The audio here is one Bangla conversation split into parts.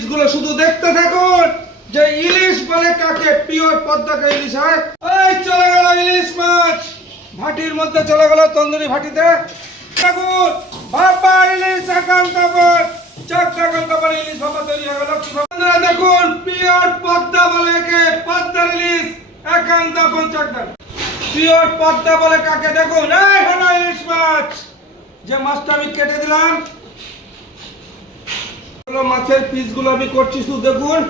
পিসগুলো শুধু দেখতে থাকুন। যে ইলিশ বলে কাকে? পিওর পদ্মাকে ইলিশ হয়। এই, চলে গেল ইলিশ মাছ। ভাটির মধ্যে চলে গেল তন্দুরি ভাটিতে। দেখুন ভাপা ইলিশ একান্ত পর। চার একান্ত পর ইলিশ ভাপা তৈরি হয়ে গেল। দেখুন, পিওর পদ্মা বলে কে পদ্মার ইলিশ একান্ত পঞ্চাশ পিওর পদ্মা বলে কাকে? দেখুন, এই হলো ইলিশ মাছ। যে মাছটা আমি কেটে দিলাম মাছের পিসগুলো আমি করছি শুধু দেখুন।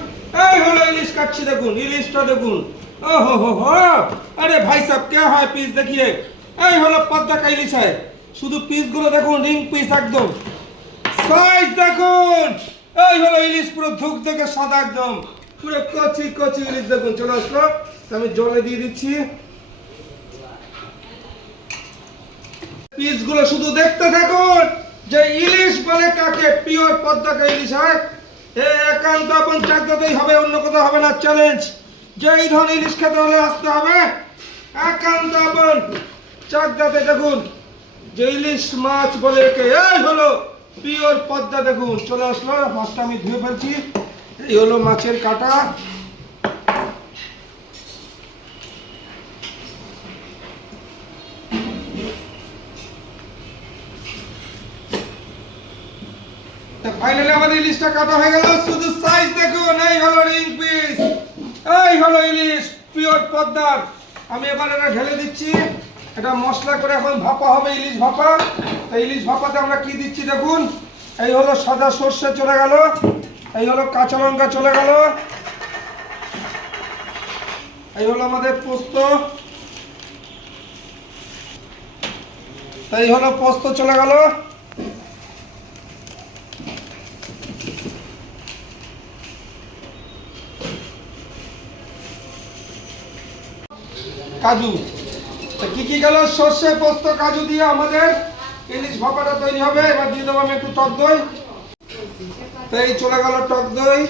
এই হলো ইলিশ কাটছি দেখুন, ইলিশটা দেখুন। ও আরে ভাই সাহেব, কে হয় পিস দেখিয়ে? এই হলো পদ্মা ইলিশ হয় শুধু পিসগুলো দেখুন, রিং পিস একদম। সাইজ দেখুন, এই হলো ইলিশ পুরো ধুক থেকে সাদা একদম। পুরো কচি কচি ইলিশ দেখুন, চলে আসলো। আমি জলে দিয়ে দিচ্ছি। পিসগুলো শুধু দেখতে থাকুন। যে ইলিশ বলে কাকে? পিওর পদ্মাকে ইলিশ হয়? এ একান্ত আপন চাকদাতেই হবে, অন্য কোথাও হবে না চ্যালেঞ্জ যে এই ধরনের ইলিশ খেতে হলে আসতে হবে। একান্ত আপন চাকদাতে দেখুন, যে ইলিশ মাছ বলে কে এই হলো পিওর পদ্মা দেখুন। চলে আসলো, মাছটা আমি ধুয়ে ফেলছি। এই হলো মাছের কাটা। ফাইনালি আমাদের ইলিশটা কাটা হয়ে গেল। শুধু সাইজ দেখুন, এই হলো রিং পিস এই হলো ইলিশ পিওর পদ্মার। আমি এবার এটা ঢেলে দিচ্ছি। এটা মশলা করে এখন ভাপা হবে ইলিশ ভাপা। তো ইলিশ ভাপাতে আমরা কি দিচ্ছি দেখুন। এই হলো সাদা সর্ষে চলে গেল। এই হলো কাঁচা লঙ্কা চলে গেল। এই হলো আমাদের পোস্ত। এই হলো পোস্ত চলে গেল। কাজু। কি কি গেল? সর্ষে, পোস্ত, কাজু দিয়ে আমাদের ইলিশ ভাপাটা তৈরি হবে। এবার দিয়ে দেবো আমি একটু টক দই। তো এই চলে গেল টক দই।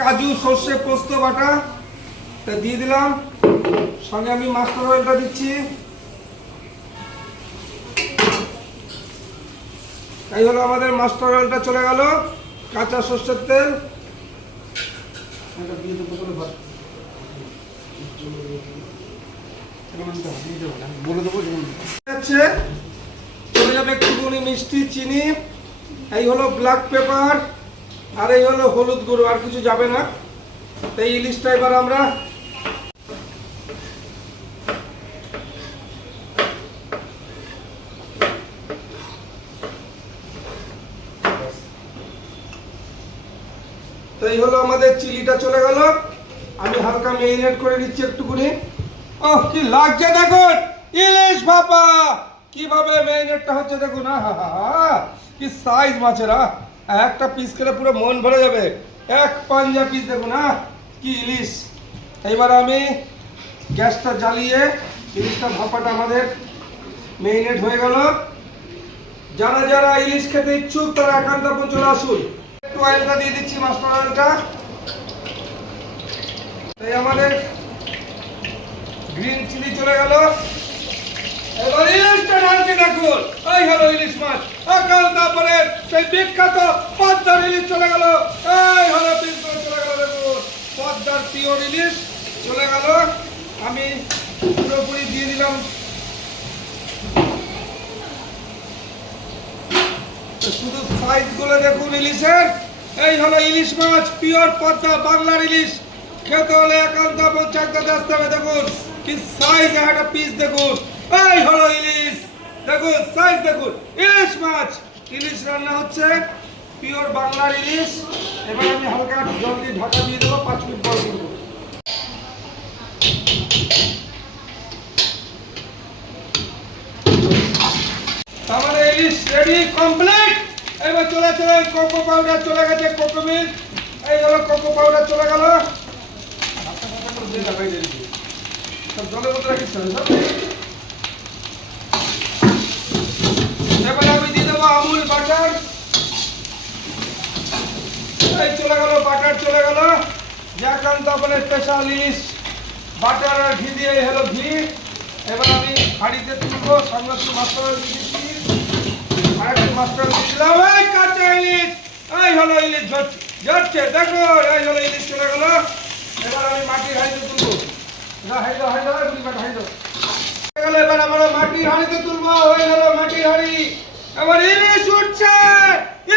কাজু, সর্ষে, পোস্ত, বাটা। তা দিয়ে দিলাম। সঙ্গে আমি মাস্টার অয়েলটা দিচ্ছি। এই হলো আমাদের মাস্টার অয়েলটা চলে গেল। কাঁচা সর্ষের তেল। বলে দেবো। চলে যাবে একটুখানি মিষ্টি চিনি। এই হলো ব্ল্যাক পেপার আর এই হলো হলুদ গুঁড়ো আর কিছু যাবে না। তো এই ইলিশটা এবার আমরা এই হলো আমাদের চিলিটা চলে গেল। আমি হালকা মেরিনেট করে নিচ্ছি একটুখানি। ওহ কি লাগছে দেখুন! ইলিশ ভাপা! কীভাবে মেরিনেটটা হচ্ছে দেখুন হা কি সাইজ মাছের। একটা পিস খেলে পুরো মন ভরে যাবে। এক পাঞ্জা পিস দেখুন, আহ, কি ইলিশ। এইবার আমি গ্যাসটা জ্বালিয়ে ইলিশটা ভাপাটা আমাদের মেরিনেট হয়ে গেল। যারা যারা ইলিশ খেতে ইচ্ছুক, তারা একান্ত চলে আসুন। একটু অয়েলটা দিয়ে দিচ্ছি মাস্টার অয়েলটা এই আমাদের গ্রিন চিলি চলে গেল। এবার ইলিশটা ঢালছি দেখুন। এই হলো ইলিশ মাছ। আকাল তারপরে সেই বিখ্যাত পদ্মার ইলিশ চলে গেল। এই হলো পিসগুলো চলে গেল, দেখুন। পদ্মার পিওর ইলিশ চলে গেল। আমি পুরোপুরি দিয়ে দিলাম। শুধু সাইজগুলো দেখুন ইলিশের। এই হলো ইলিশ মাছ, পিওর পদ্মা, বাংলার ইলিশ। খেতে হলে একান্ত পঞ্চায়েত আসতে হবে, দেখুন। কি সাইজ একটা পিস দেখুন। এই হলো ইলিশ। দেখুন সাইজ দেখুন। ইলিশ মাছ। ইলিশ রান্না হচ্ছে পিওর বাংলার ইলিশ। এবার আমি হালকা জল দিয়ে ঢাকা দিয়ে দেবো, পাঁচ মিনিট পর দিয়ে দেবো। আমাদের ইলিশ রেডি কমপ্লিট এবার চলে চলে কোকো পাউডার চলে গেছে কোকো মিল্ক এই হলো কোকো পাউডার চলে গেল। জলের এবারে আমি দিয়ে দেবো আমুল বাটার। এই চলে গেল, বাটার চলে গেল। জ্যাকান্ত আপনার স্পেশাল ইলিশ, বাটার আর ঘি দিয়ে হলো ঘি। এবার আমি হাঁড়িতে তুলবো সঙ্গে একটু মাস্টার দিয়ে আর একটু মাস্টার দিয়ে এই এই হলো ইলিশ ঝরছে ঝরছে দেখো, এই হলো ইলিশ চলে গেল। এবার আমি মাটির হাঁড়িতে তুলবো। না হাই দাও হাই দাও এই বুড়ি হাই দাও হয়ে গেল, এবার হাঁড়িতে তুলবো। হয়ে গেল মাটির হাঁড়ি। এবার ইলিশ উঠছে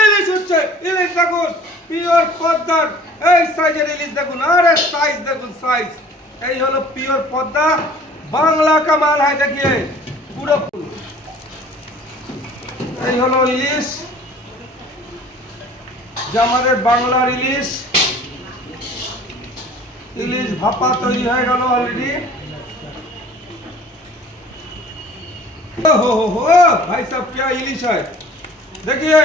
ইলিশ উঠছে। ইলিশ দেখুন, পিওর পদ্মার। এই সাইজের ইলিশ দেখুন, আরে সাইজ দেখুন, সাইজ। এই হলো পিওর পদ্মা। বাংলা কামাল হয় দেখিয়ে, পুরো এই হলো ইলিশ। যা আমাদের বাংলার ইলিশ। ইলিশ ভাপা তৈরি হয়ে গেল অলরেডি ভাই ইলিশ হয়? দেখিয়ে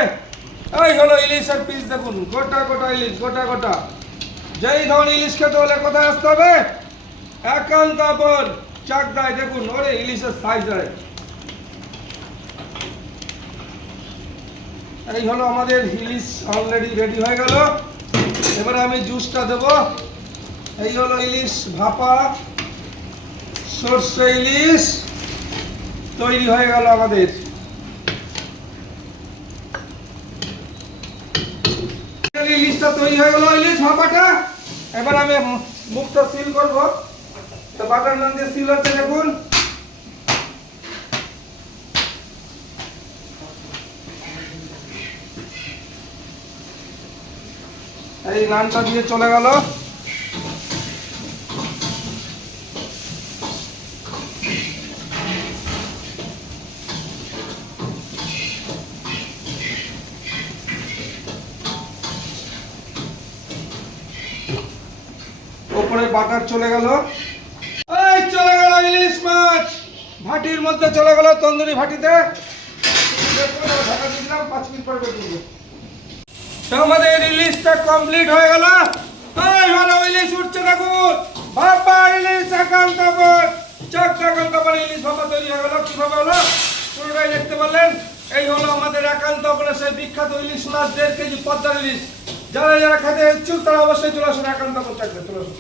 এই ইলিশের পিস দেখুন, গোটা গোটা ইলিশ, গোটা গোটা। যেই ইলিশ হলে আসতে হবে? একান্ত দেখুন, ওরে, ইলিশের সাইজ হয় এই হলো আমাদের ইলিশ অলরেডি রেডি হয়ে গেল। এবারে আমি জুসটা দেব। এই হলো ইলিশ ভাপা, সর্ষে ইলিশ, তৈরি হয়ে গেল আমাদের। ইলিশটা তৈরি হয়ে গেল, ইলিশ ভাপাটা। এবার আমি মুখটা সিল করব। তো বাটার নান দিয়ে সিল হচ্ছে, দেখুন। এই নানটা দিয়ে চলে গেল। ওপরে বাটার চলে গেল। এই চলে গেল ইলিশ মাছ। ভাটির মধ্যে চলে গেল তন্দুরি ভাটিতে। ঢাকা দিলাম, পাঁচ মিনিট পর আমাদের রিলিজটা কমপ্লিট হয়ে গেল। এই ভালো ইলিশ উঠছে দেখুন। বাবা, ইলিশ একান্ত কাপড় চক এখন কাপড় ইলিশ বাবা তৈরি হয়ে গেল। কীভাবে হলো? পুরোটাই দেখতে পারলেন। এই হলো আমাদের একান্ত সেই বিখ্যাত ইলিশ মাছ দেড় কেজি পদ্মার ইলিশ। যারা যারা খেতে ইচ্ছুক তারা অবশ্যই চলে আসুন একান্ত থাকবে। চলে আসুন।